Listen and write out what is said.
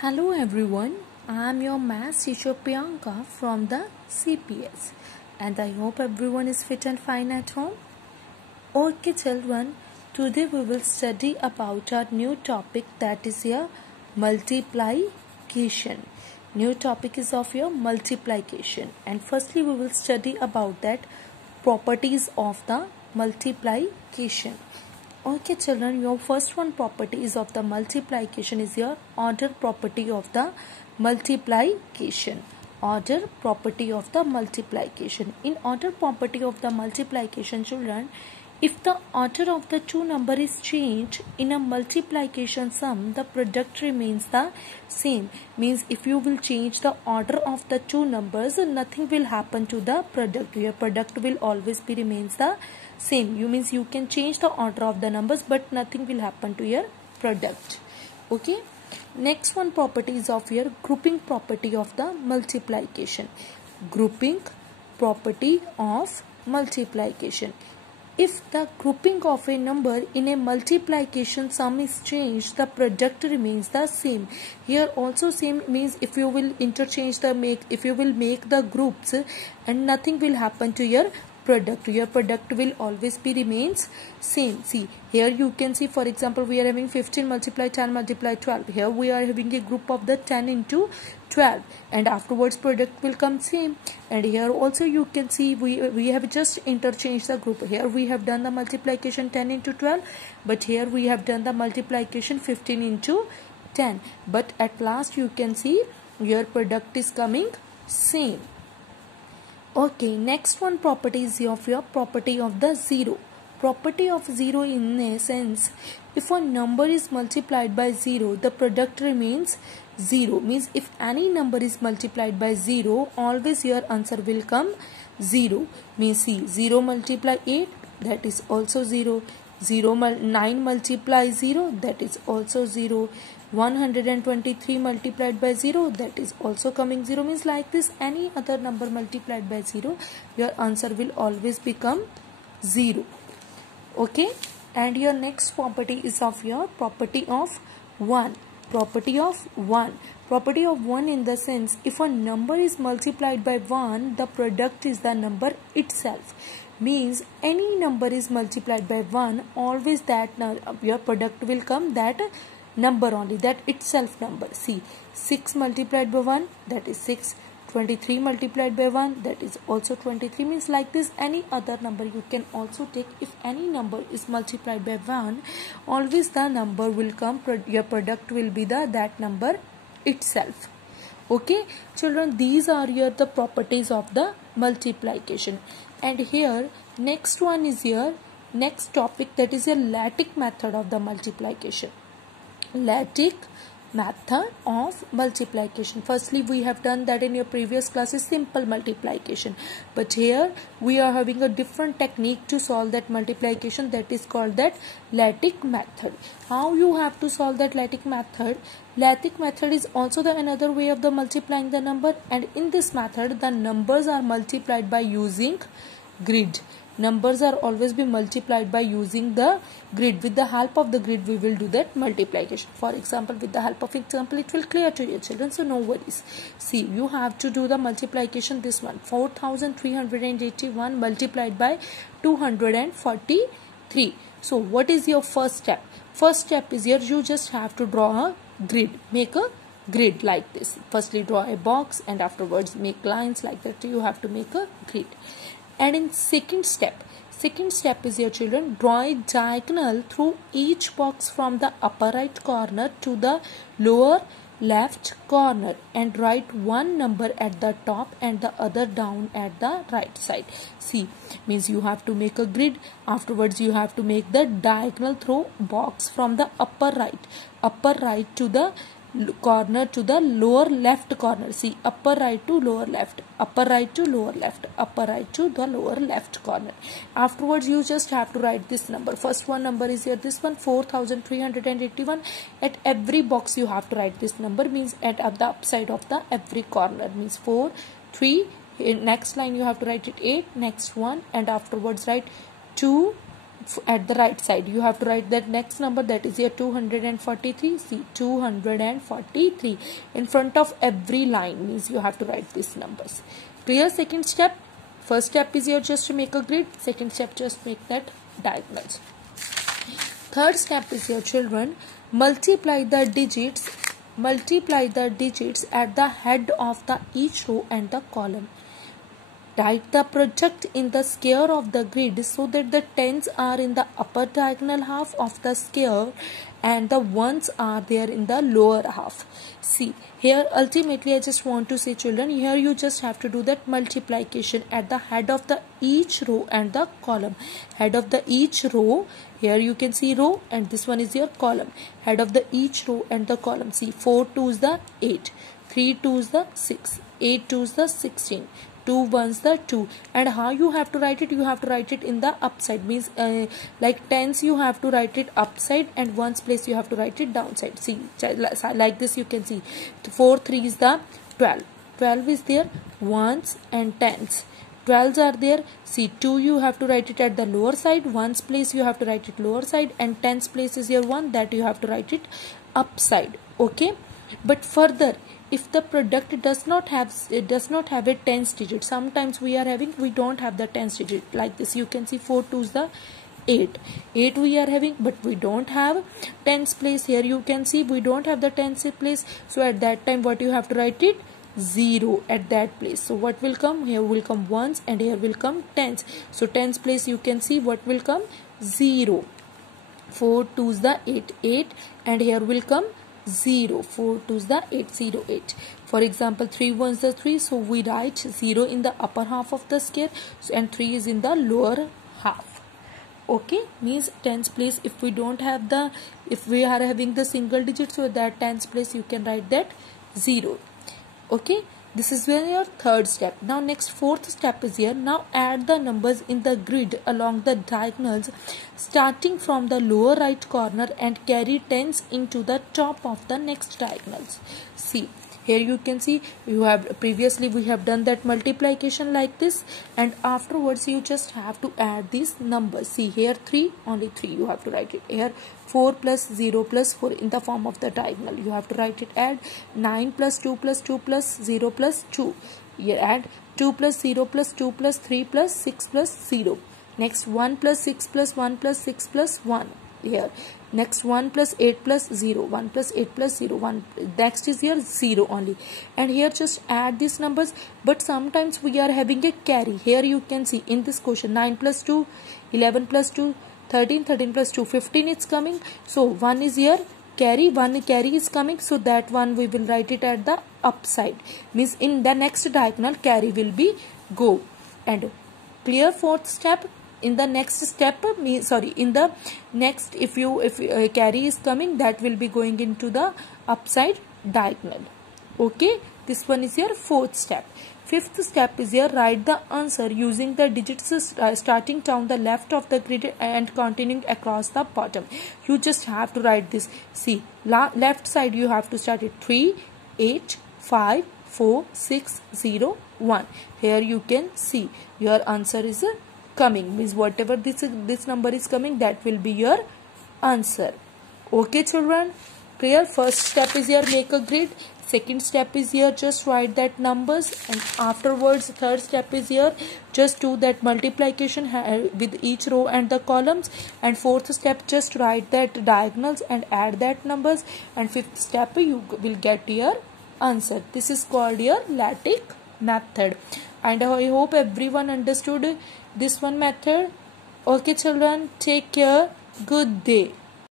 Hello everyone, I am your maths teacher Priyanka from the CPS and I hope everyone is fit and fine at home. Okay children, today we will study about our new topic, that is your multiplication. New topic is of your multiplication, and firstly we will study about that properties of the multiplication. Okay children, your first one property is of the multiplication is your order property of the multiplication. Order property of the multiplication. In order property of the multiplication children, if the order of the two number is changed in a multiplication sum, the product remains the same. Means if you will change the order of the two numbers, nothing will happen to the product. Your product will always be remains the same. You can change the order of the numbers, but nothing will happen to your product. Okay. Next one property is of your grouping property of the multiplication. Grouping property of multiplication. If the grouping of a number in a multiplication sum is changed, the product remains the same. Here also same means if you will interchange if you will make the groups, and nothing will happen to your product. Your product will always be remains same. See, here you can see, for example, we are having 15 multiply 10 multiply 12. Here we are having a group of the 10 into 12, and afterwards product will come same. And here also you can see we have just interchanged the group. Here we have done the multiplication 10 into 12, but here we have done the multiplication 15 into 10. But at last you can see your product is coming same. Okay, next one property is of your property of the zero. Property of zero in a sense, if a number is multiplied by 0, the product remains 0. Means if any number is multiplied by 0, always your answer will come 0. Means see, 0 multiply 8, that is also 0. 9 multiply 0, that is also 0. 123 multiplied by 0, that is also coming 0. Means like this, any other number multiplied by 0, your answer will always become 0. Okay, and your next property is of your property of 1. Property of 1. Property of 1 in the sense, if a number is multiplied by 1, the product is the number itself. Means any number is multiplied by 1, always that your product will come that number only, that itself number. See, 6 multiplied by 1, that is 6. 23 multiplied by 1, that is also 23. Means like this, any other number you can also take. If any number is multiplied by 1, always the number will come, your product will be that number itself. Okay children, these are the properties of the multiplication. And here next one is your next topic, that is a lattice method of the multiplication. Lattice method of multiplication. Firstly, we have done that in your previous classes, simple multiplication, but here we are having a different technique to solve that multiplication, that is called that lattice method. How you have to solve that lattice method? Lattice method is also the another way of the multiplying the number, and in this method the numbers are multiplied by using grid. Numbers are always be multiplied by using the grid. With the help of the grid we will do that multiplication. For example, with the help of example it will clear to your children, so no worries. See, you have to do the multiplication. This one, 4381 multiplied by 243. So what is your first step? First step is here, you just have to draw a grid. Make a grid like this. Firstly draw a box, and afterwards make lines like that. You have to make a grid. And in second step is your children, draw a diagonal through each box from the upper right corner to the lower left corner, and write one number at the top and the other down at the right side. See, means you have to make a grid. Afterwards you have to make the diagonal through box from the upper right to the corner to the lower left corner. See, upper right to lower left, upper right to lower left, upper right to the lower left corner. Afterwards you just have to write this number. First one number is here, this one, 4381. At every box you have to write this number, means at the upside of the every corner, means 4 3. In next line you have to write it 8, next one, and afterwards write 2 at the right side. You have to write that next number, that is your 243. See, 243 in front of every line, means you have to write these numbers. Clear? Second step. First step is your just to make a grid. Second step, just make that diagonals. Third step is your children, multiply the digits at the head of the each row and the column. Write the product in the square of the grid so that the tens are in the upper diagonal half of the square and the ones are there in the lower half. See, here ultimately I just want to say children, here you just have to do that multiplication at the head of the each row and the column. Head of the each row, here you can see row, and this one is your column. Head of the each row and the column. See, 4 2s the 8, 3 2s the 6, 8 2s the 16, 2 1s the 2. And how you have to write it? You have to write it in the upside, means like tens you have to write it upside and ones place you have to write it downside. See, like this you can see 4 3 is the 12, 12 is there, ones and tens, 12s are there. See, 2 you have to write it at the lower side, ones place you have to write it lower side, and tens place is your 1, that you have to write it upside. Okay, but further, if the product does not have a tens digit, sometimes we don't have the tens digit, like this you can see 4 2s the 8, 8 we are having, but we don't have tens place. Here you can see we don't have the tens place, so at that time what you have to write it? 0 at that place. So what will come? Here will come ones and here will come tens. So tens place you can see what will come? 0. 4 2s the 8, 8, and here will come 0. 4 2s the 8, 0, 8. For example, 3 1s the 3, so we write 0 in the upper half of the square, and 3 is in the lower half. Okay, means tens place, if we are having the single digit, so that tens place you can write that 0. Okay, this is your third step. Now next fourth step is here. Now add the numbers in the grid along the diagonals starting from the lower right corner and carry tens into the top of the next diagonals. See, here you can see we have done that multiplication like this, and afterwards you just have to add these numbers. See, here 3, only 3 you have to write it. Here 4 plus 0 plus 4 in the form of the diagonal you have to write it. Add 9 plus 2 plus 2 plus 0 plus 2. You add 2 plus 0 plus 2 plus 3 plus 6 plus 0. Next 1 plus 6 plus 1 plus 6 plus 1. Here next 1 plus 8 plus 0, 1 plus 8 plus 0, 1. Next is here 0 only, and here just add these numbers. But sometimes we are having a carry. Here you can see in this question 9 plus 2, 11 plus 2, 13, 13 plus 2, 15 is coming. So 1 is here carry, 1 carry is coming, so that one we will write it at the upside, means in the next diagonal carry will be go. And clear? Fourth step. In the next step, in the next, if carry is coming, that will be going into the upside diagonal. Okay, this one is your fourth step. Fifth step is here, write the answer using the digits starting down the left of the grid and continuing across the bottom. You just have to write this. See, left side you have to start it 3 8 5 4 6 0 1. Here you can see your answer is coming, means whatever this number is coming, that will be your answer. Okay children, clear? First step is here, make a grid. Second step is here, just write that numbers, and afterwards third step is here, just do that multiplication with each row and the columns, and fourth step just write that diagonals and add that numbers, and fifth step you will get your answer. This is called your LaTeX method, and I hope everyone understood this one method. Okay children, take care. Good day.